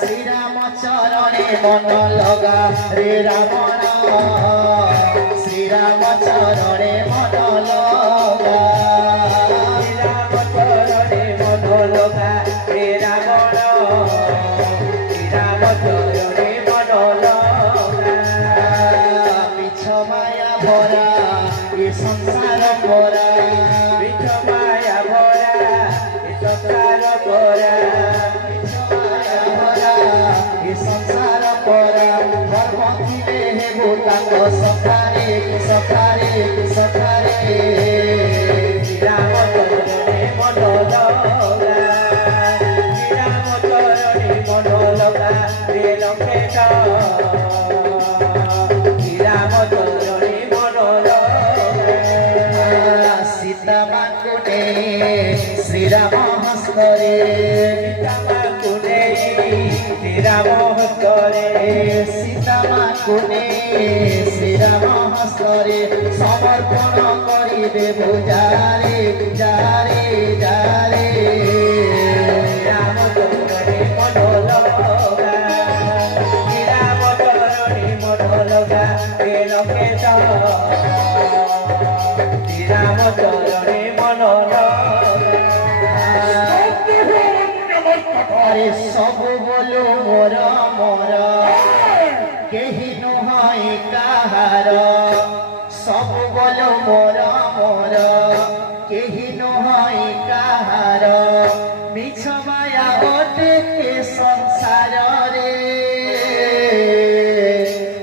শ্রীরাম চরণে মন লগা রে রাবণ শ্রীরাম চরণে মন লগা শ্রীরাম চরণে মন লগা রে রাবণ শ্রীরাম চরণে মন লগা মিছ মায়া ভরা এ সংসার পরা মিছ মায়া ভরা এ সংসার পরা মিছ মায়া ভরা এ সংসার পরা ধর্ম ଥିଲେ ହେବୁ ତାଙ୍କ ସଖାରେ ସଖାରେ ସଖାରେ শ্রীরাম চরণে মন লগা শ্রীরাম চরণে মন লগা রে লঙ্কেশ শ্রীরাম চরণে মন লগা সীতা মাଙ୍କୁ ନେଇ ଶ୍ରୀରାମ ହସ୍ତରେ সীতা মাଙ୍କୁ ନେଇ ଶ୍ରୀରାମ ହସ୍ତରେ ସୀତା ମାଙ୍କୁ ନେଇ ଶ୍ରୀରାମ ହସ୍ତରେ ସମର୍ପଣ କରିଦେବୁ ଯାରେ ଯାରେ ଯାରେ শ্রীরাম চরণে মন লগা শ্রীরাম চরণে মন লগা হে লঙ্কেশ শ্রীরাম চরণে মন লগা আরে সবু বলো মোর মোর কেহি নয় কাহার সবু বলো মোর মোর কেহি নয় কাহার মিছ মায়া অটে এ সংসারে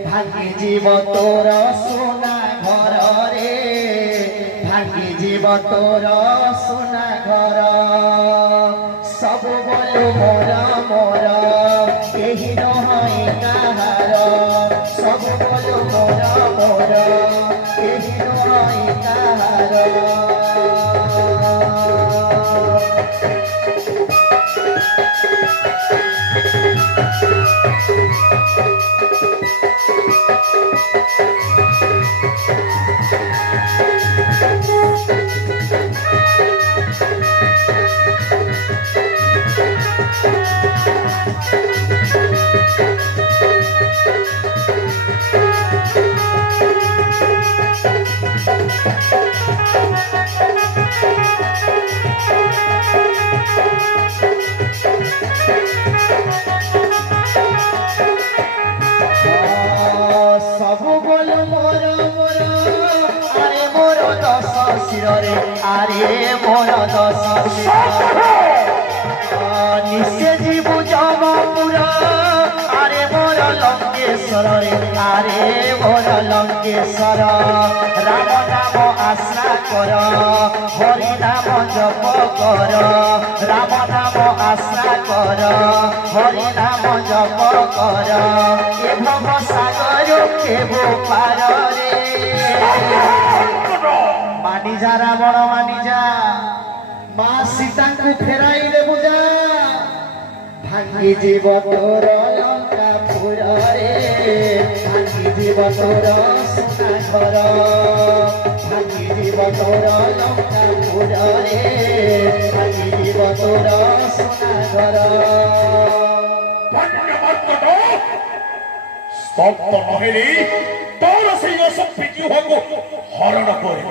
ভাঙি জীব তোর সোনা ঘরে ভাঙি জীব তোর সোনা ঘর সবু বলো মোর মোর কেহি নয় কাহার সবু বলো মোর মোর কেহি নয় কাহার সবু বল মোর মোর আরে মোর দশ শিরে আরে মোর দশ নিশে জীবু জমপুর আরে মোর লঙ্কেশ্বর আরে মোর লঙ্কেশ্বর রাম নাম আশা কর হরি নাম জপ কর রাম নাম আশা কর হরি নাম জপ কর এ ভব সাগর কেবো পারে মানি যা রাবণ মানি যা মা সীতাଙ୍କୁ ফেরাই দেবু যা ভাঙ্গি জীব তোর লঙ্কা পুরে ভাঙ্গি জীব তোর সোনা ঘর ভাঙ্গি জীব তোর লঙ্কা পুরে ভাঙ্গি জীব তোর সোনা ঘর স্তব্ধ নহেলে তোর সেই অসভ্য হরণ করে